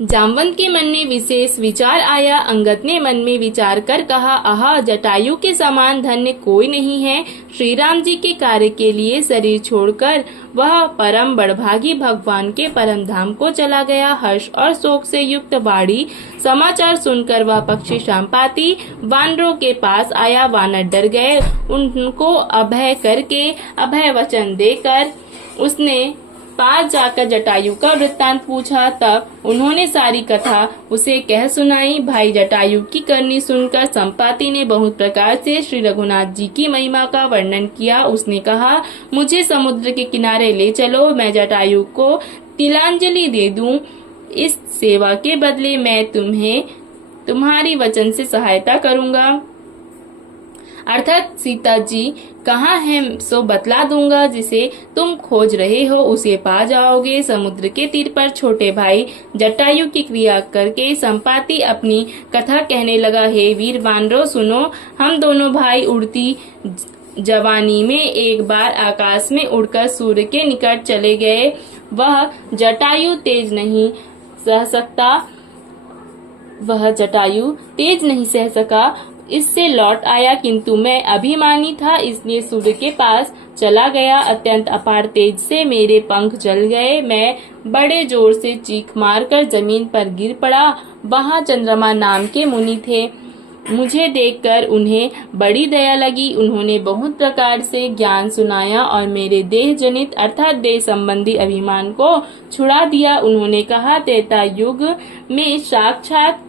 जामवंत के मन में विशेष विचार आया। अंगद ने मन में विचार कर कहा, आहा, जटायु के समान धन्य कोई नहीं है। श्री राम जी के कार्य के लिए शरीर छोड़कर वह परम बड़भागी भगवान के परम धाम को चला गया। हर्ष और शोक से युक्त वाणी समाचार सुनकर वह पक्षी संपाति वानरों के पास आया। वानर डर गए। उनको अभय करके अभय वचन देकर उसने पास जाकर जटायु का वृत्तांत पूछा। तब उन्होंने सारी कथा उसे कह सुनाई। भाई जटायु की करनी सुनकर संपाति ने बहुत प्रकार से श्री रघुनाथ जी की महिमा का वर्णन किया। उसने कहा, मुझे समुद्र के किनारे ले चलो, मैं जटायु को तिलांजलि दे दूं। इस सेवा के बदले मैं तुम्हें तुम्हारी वचन से सहायता करूंगा, अर्थात सीता जी कहाँ है सो बतला दूंगा। जिसे तुम खोज रहे हो उसे पा जाओगे। समुद्र के तीर पर छोटे भाई जटायु की क्रिया करके संपाति अपनी कथा कहने लगा। हे वीर वानरों, सुनो, हम दोनों भाई उड़ती जवानी में एक बार आकाश में उड़कर सूर्य के निकट चले गए। वह जटायु तेज नहीं सह सका, इससे लौट आया, किंतु मैं अभिमानी था इसलिए सूर्य के पास चला गया। अत्यंत अपार तेज से मेरे पंख जल गए। मैं बड़े जोर से चीख मारकर जमीन पर गिर पड़ा। वहां चंद्रमा नाम के मुनि थे। मुझे देखकर उन्हें बड़ी दया लगी। उन्होंने बहुत प्रकार से ज्ञान सुनाया और मेरे देह जनित अर्थात देह संबंधी अभिमान को छुड़ा दिया। उन्होंने कहा, त्रेता युग में साक्षात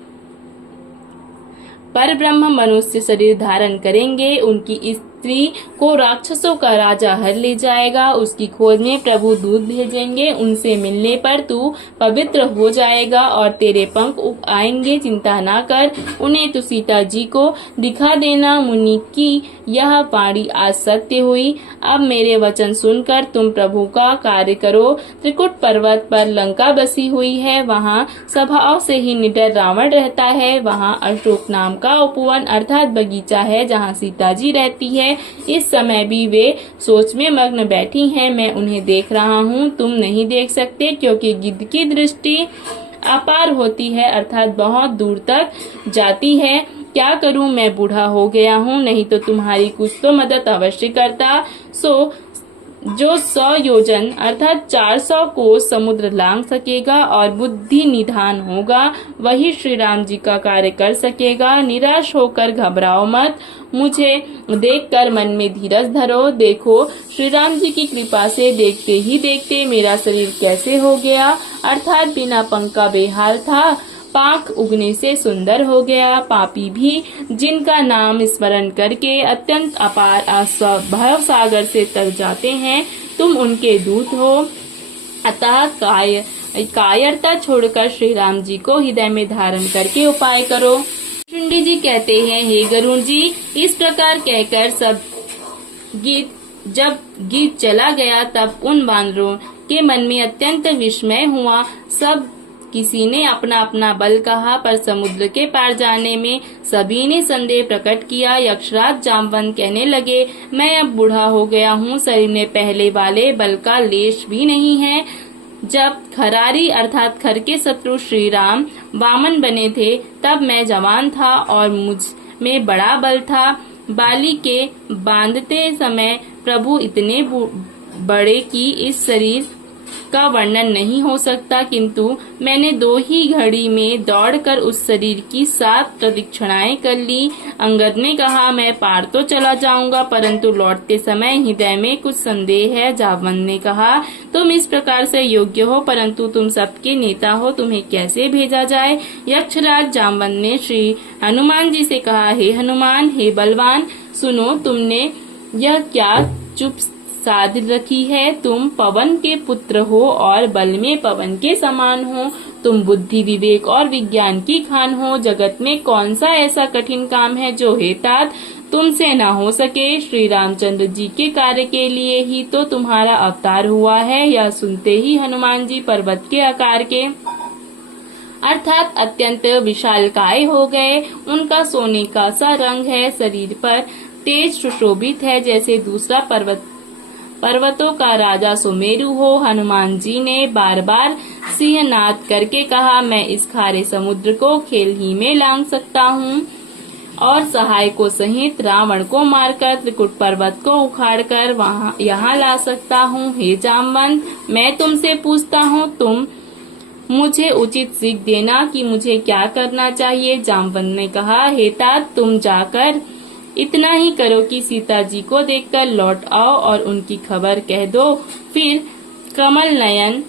पर ब्रह्म मनुष्य शरीर धारण करेंगे। उनकी स्त्री को राक्षसों का राजा हर ले जाएगा। उसकी खोज में प्रभु दूत भेजेंगे। उनसे मिलने पर तू पवित्र हो जाएगा और तेरे पंख उग आएंगे। चिंता ना कर, उन्हें तू सीता जी को दिखा देना। मुनि की यह वाणी आज सत्य हुई। अब मेरे वचन सुनकर तुम प्रभु का कार्य करो। त्रिकुट पर्वत पर लंका बसी हुई है। वहाँ स्वभाव से ही निडर रावण रहता है। वहाँ अशोक नाम का उपवन अर्थात बगीचा है जहाँ सीता जी रहती है। इस समय भी वे सोच में मग्न बैठी हैं। मैं उन्हें देख रहा हूँ, तुम नहीं देख सकते, क्योंकि गिद्ध की दृष्टि अपार होती है अर्थात बहुत दूर तक जाती है। क्या करूं, मैं बूढ़ा हो गया हूँ, नहीं तो तुम्हारी कुछ तो मदद अवश्य करता। सो जो 100 योजन अर्थात 400 कोस समुद्र लांघ सकेगा और बुद्धि निधान होगा, वही श्री राम जी का कार्य कर सकेगा। निराश होकर घबराओ मत, मुझे देखकर मन में धीरज धरो। देखो, श्री राम जी की कृपा से देखते ही देखते मेरा शरीर कैसे हो गया, अर्थात बिना पंख का बेहाल था, पाख उगने से सुंदर हो गया। पापी भी जिनका नाम स्मरण करके अत्यंत अपार भव सागर से तर जाते हैं, तुम उनके दूत हो। अतः कायरता छोड़कर श्री राम जी को हृदय में धारण करके उपाय करो। शुंडी जी कहते हैं, हे गरुड़ जी, इस प्रकार कहकर जब गीत चला गया तब उन वानरों के मन में अत्यंत विस्मय हुआ। सब किसी ने अपना अपना बल कहा, पर समुद्र के पार जाने में सभी ने संदेह प्रकट किया। यक्षराज जामवंत कहने लगे, मैं अब बूढ़ा हो गया हूँ, शरीर में पहले वाले बल का लेश भी नहीं है। जब खरारी अर्थात खर के शत्रु श्री राम वामन बने थे तब मैं जवान था और मुझ में बड़ा बल था। बाली के बांधते समय प्रभु इतने बड़े कि इस शरीर का वर्णन नहीं हो सकता, किंतु मैंने 2 ही घड़ी में दौड़कर उस शरीर की 7 प्रदक्षिणाएं कर ली। अंगद ने कहा, मैं पार तो चला जाऊंगा, परंतु लौटते समय हृदय में कुछ संदेह है। जामवंत ने कहा, तुम इस प्रकार से योग्य हो, परंतु तुम सबके नेता हो, तुम्हें कैसे भेजा जाए। यक्षराज जामवंत ने श्री हनुमान जी से कहा, हे हनुमान, हे बलवान, सुनो, तुमने यह क्या चुप साध रखी है। तुम पवन के पुत्र हो और बल में पवन के समान हो। तुम बुद्धि, विवेक और विज्ञान की खान हो। जगत में कौन सा ऐसा कठिन काम है जो हेतात तुमसे न हो सके। श्री रामचंद्र जी के कार्य के लिए ही तो तुम्हारा अवतार हुआ है। यह सुनते ही हनुमान जी पर्वत के आकार के अर्थात अत्यंत विशालकाय हो गए। उनका सोने का सा रंग है, शरीर पर तेज सुशोभित है जैसे दूसरा पर्वतों का राजा सुमेरु हो। हनुमान जी ने बार बार सिंहनाद करके कहा, मैं इस खारे समुद्र को खेल ही में लांघ सकता हूँ और सहायकों सहित रावण को मारकर त्रिकुट पर्वत को उखाड़कर यहाँ ला सकता हूँ। हे जामवंत, मैं तुमसे पूछता हूँ, तुम मुझे उचित सीख देना कि मुझे क्या करना चाहिए। जामवंत ने कहा, हे तात, तुम जाकर इतना ही करो कि सीता जी को देखकर लौट आओ और उनकी खबर कह दो। फिर कमल नयन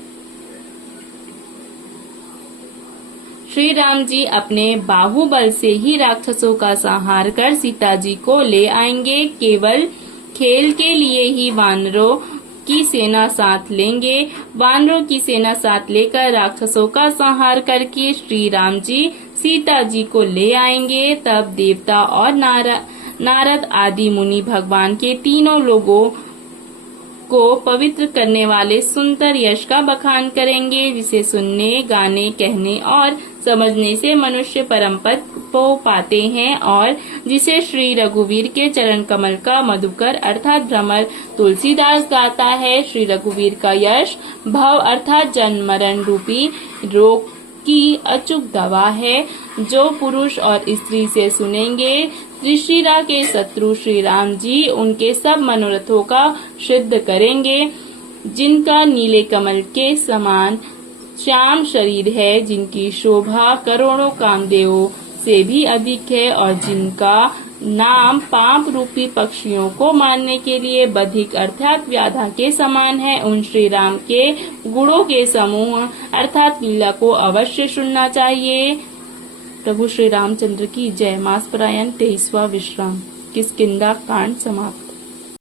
श्री राम जी अपने बाहुबल से ही राक्षसों का संहार कर सीता जी को ले आएंगे। केवल खेल के लिए ही वानरों की सेना साथ लेंगे। वानरों की सेना साथ लेकर राक्षसों का संहार करके श्री राम जी सीता जी को ले आएंगे। तब देवता और नारद आदि मुनि भगवान के तीनों लोगों को पवित्र करने वाले सुंदर यश का बखान करेंगे, जिसे सुनने, गाने, कहने और समझने से मनुष्य परम पद को पाते हैं और जिसे श्री रघुवीर के चरण कमल का मधुकर अर्थात भ्रमर तुलसीदास गाता है। श्री रघुवीर का यश भव अर्थात जन्म मरण रूपी रोग की अचूक दवा है। जो पुरुष और स्त्री से सुनेंगे, त्रिशिरा के शत्रु श्री राम जी उनके सब मनोरथों का सिद्ध करेंगे। जिनका नीले कमल के समान श्याम शरीर है, जिनकी शोभा करोड़ों कामदेवों से भी अधिक है और जिनका नाम पाप रूपी पक्षियों को मारने के लिए बधिक अर्थात व्याधा के समान है, उन श्री राम के गुणों के समूह अर्थात लीला को अवश्य सुनना चाहिए। प्रभु श्री रामचंद्र की जय। मास परायण 23वां विश्राम। किष्किंधा कांड समाप्त।